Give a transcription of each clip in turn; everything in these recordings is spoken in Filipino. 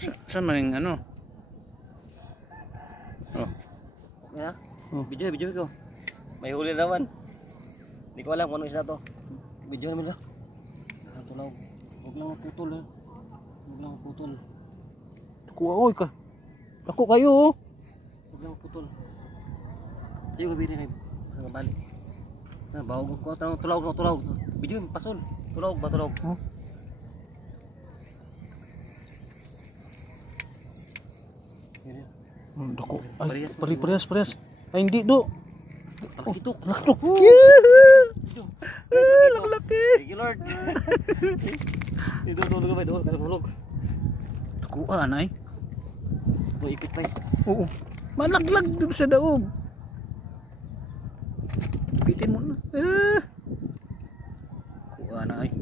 Saan man yung ano? Oh. Yeah. Oh. Video ko. May huli naman. Hindi ko alam kung ano isa to. Video naman lang. Tulaw. Huwag lang maputol ha. Huwag lang maputol. Kuha oy ka. Ako kayo oh. Huwag lang maputol. Ayaw kabiri na yung balik. Bawag ko. Tulaw. Video yung pasol. Tulaw ba tulaw? Huh? Dako. Ay, parehas. Ay, hindi do. Oh, ito. Laktok. Laki. Thank you Lord. Ito tulog ba? Tulog. Kuha na eh. Ito ipit guys. Oo. Malaglag dito sa daog. Ipitin mo na. Kuha na eh.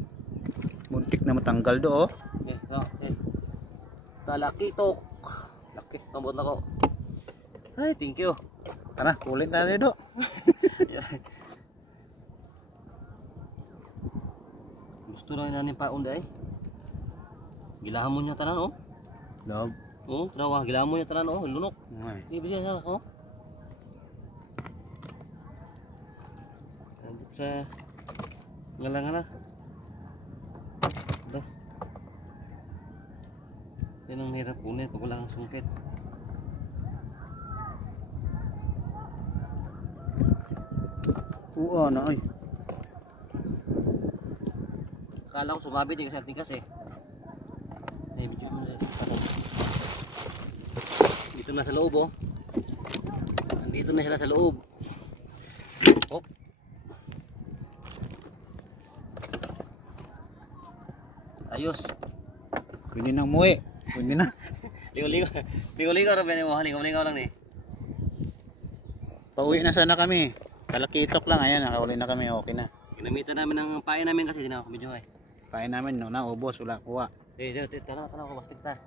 Muntik na matanggal do oh. Okay. Talaki tok. Laki. Ambot na ko. Ay, thank you. Tara, kulit natin do. Gusto na nanin pa unday. Gilahamon niya tanan oh. Log. Oh, trawa gilahamon niya tanan oh, lunok. Ay. Di ba sana oh? Andit sa ngalangan na. Ito. Yan ang hirap kunin pag wala kang sungkit. Kuha na ay. Akala ko sumabit yung kasi tigas eh. Medyo dito na sa loob oh. Nandito na sila sa loob. Oh. Ayos. Pwede nang muwi. Pwede na. Ligo-ligo rin mo. Ligo-ligo lang eh. Pauwi na sana kami. Talakitok lang. Ayan, nakahuli na kami. Okay na. Ginamitan namin ng pain namin kasi di na ako medyo eh. Pain namin no, naubos. Wala kuha. Tara ko bastik ta.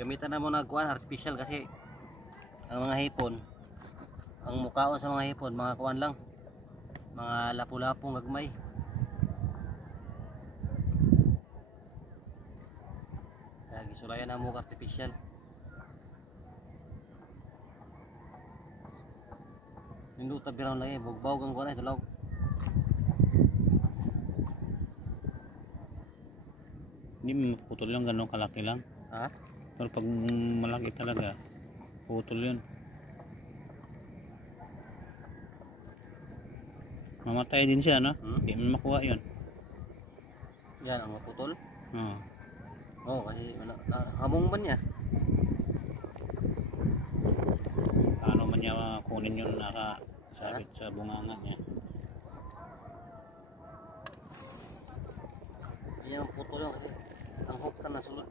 Gamitan na mo na kuan artificial kasi ang mga hipon, ang mukaon sa mga hipon, mga kuan lang. Mga lapu-lapong gagmay. Kaya gisulayan na mo artificial. Nindot tabiraw na eh, bugbawg ang kuan ay tulaw. Hindi mo putol lang ganun kalaki lang. Ha? Pero pag malaki talaga, putol yun. Mamatay din siya, no? Hindi mo makuha yun. Yan ang maputol. Oo. Oo, kasi hamong man niya. Paano man niya kunin yun nakasabit sa bunganga niya? Yan ang putol yun kasi ang hook na nasulod.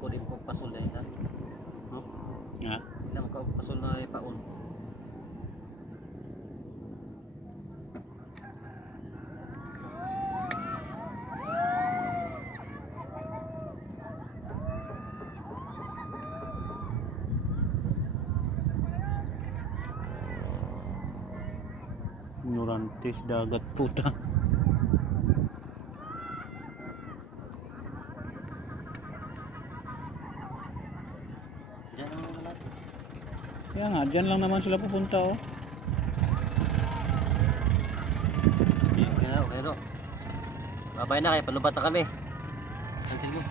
Ko din ko pasol dahil na no? Ha? Ilang ka pasol na paon Ignorantes dagat puta. Kaya nga, dyan lang naman sila pupunta oh. Okay na. Babay na kayo, palubat na kami. Cancel mo.